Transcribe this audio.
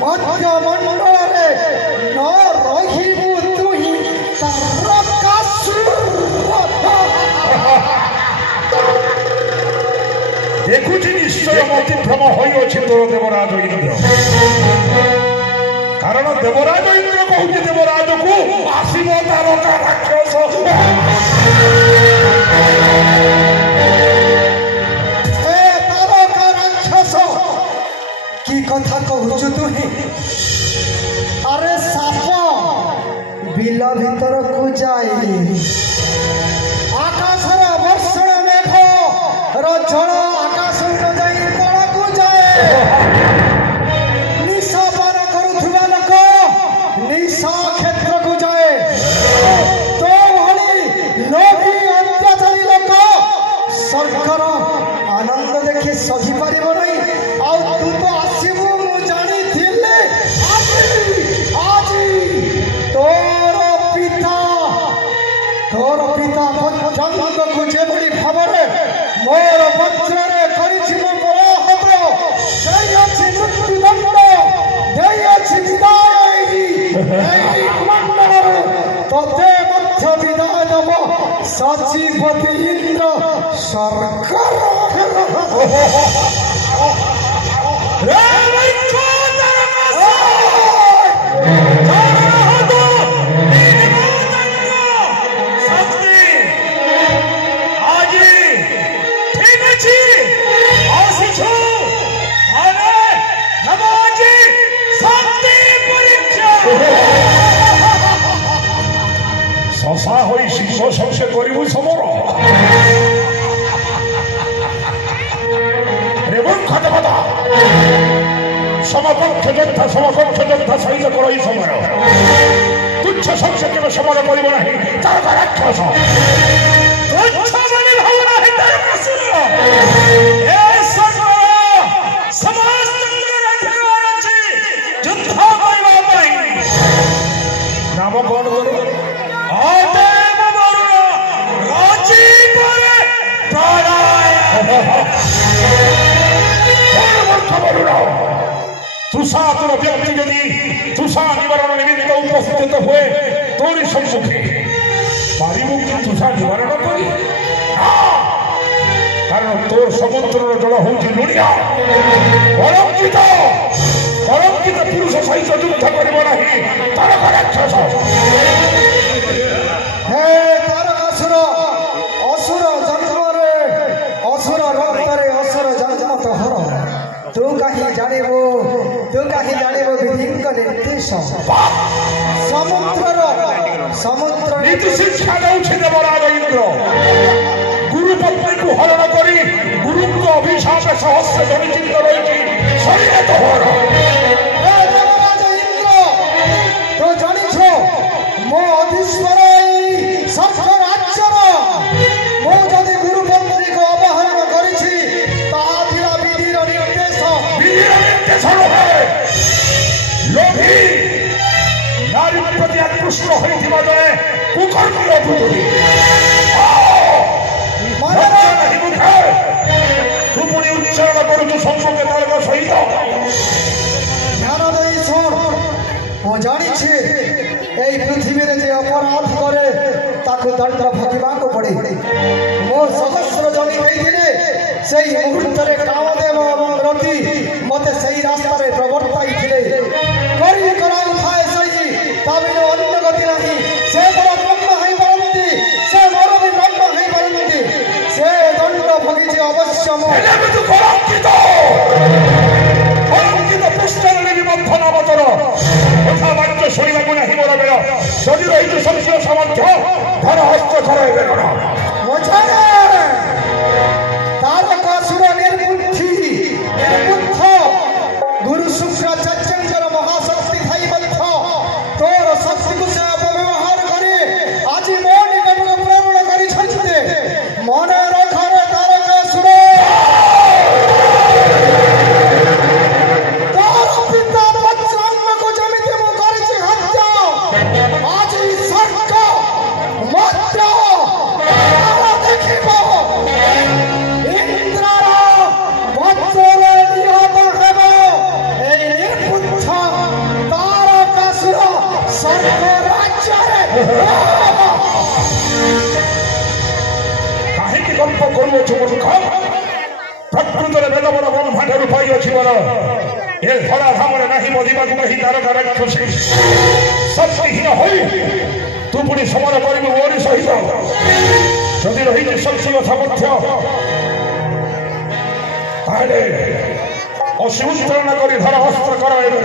मध्य मंडल रे न रहिबु तुही तारकासुर देखुची निश्चय अतिक्रम होइछि तोर देवराज इंद्र कारण देवराज इंद्र कहूछि देवराज को आसीबो तारका राक्षस ए तारका राक्षस की कथा कहूछु तुही अरे साप बिल भीतर को जाए आकाशर वर्षण मेघ रजल आकाश जाई तल को जाए निशा पान करुवा लोक निशा क्षेत्र को जाए तो भली लोभी अत्याचारी लोक सरकार आनंद देखी सही पार नहीं आउ तू तो आसबू मु जानी आज तोर पिता जंग को जेभली भावरे मोर वज्रे करिछि मो बलहत देई अछि मृत्युदंड देई अछि विदाय एई मंडल तते मध्य विदाय देव सचिवती इंद्र सरकार ससा होई शिष्य सबसे करिबु समर रे मूर्ख देवता समकक्ष योद्धा सहित करो ई समर तुच्छ सबसे केवल समर करिब नाही तारका राक्षस तुच्छ माने भावना है तारकासुर ए समर समस्त राजवार अछि युद्ध करबा पई नाम कोन करू तुषा तुर व्यक्ति यदि तुषा निवारण निमित्त उपस्थित हुए तोरी सम्मुखे पारिबु कि तुषा निवारण करी कारण तोर समुद्र जल होउछि लुणिया कलंकित पुरुष सहित युद्ध करिब नाही तारका राक्षस हे तारकासुर असुर जन्मरे असुर रक्तरे असुर जन्म तो हर तू कहीं जानिबो विधिक निर्देश समुद्र नीति शिक्षा दउछि देवराज इंद्र गुरु पत्नी को हरण करी गुरु को अभिशाप सहस्र जनिचित रहिछि शरीर तो हर हे देवराज इंद्र तो जानिछो मो अधीश्वर सर्व राज्यर मो जदि गुरु पत्नी को अपहरण करिछि ताहा थिला विधिर निर्देश रहे लोभी नारी प्रति आकृष्ट होइथिबा जणे कुकर्मी अपुत्री तू पुणी उच्चारण करुछु सम्मुखे तारका सहित ध्यान देई सुन मो जानिछि एई पृथ्वी रे जे अपराध करे ताको दंड भोगिबाको पड़े मो सहस्र जनी कहिथिले सेई मुहूर्त रे कामदेव एवं रति मते सेई रास्ता रे प्रवर्ताई थिले करी कराउ थाए सही ताबिनो अन्य गति नाही से बड़ ब्रह्म हई परंती से मोर भी ब्रह्म हई परंती से दंड भोगी जे अवश्य मो एले तू कलंकित पुष्कर निबंधन अवतर कथा वाक्य शुणिबाकु नाही मोर बेल जदि रहिछु संशय सामर्थ्य धर हस्त कर एबे कर मोछारे तारकासुर निर्बुद्धि निर्बुद्ध गुरु शुक्र चचंकर महाशक्ति थाई मध्य तोर शक्ति को से अपव्यवहार करे आज मो निकट को प्रेरण करी छन्ते मन रखरे तारकासुर ପାପ କରୁଅଛୁ ମୂର୍ଖ। ପ୍ରକୃତରେ ବେଦ ବଡ଼ ବ୍ରହ୍ମାଠାରୁ ପାଇଅଛି ବର ଏ ଧରା ଧାମରେ ନାହିଁ ବଦିବାକୁ ନାହିଁ ତାରକା ରାକ୍ଷସୀ ଶକ୍ତିହୀନ ହୋଇ ତୁ ପୁଣି ସମର କରିବୁ ମୋରି ସହିତ। ଯଦି ରହିଛି ଶକ୍ତି କଥା ମଧ୍ୟ ତାହେଲେ ଅସୁତ୍ତରଣ କରି ଧର ଅସ୍ତ୍ର କର ଏବେ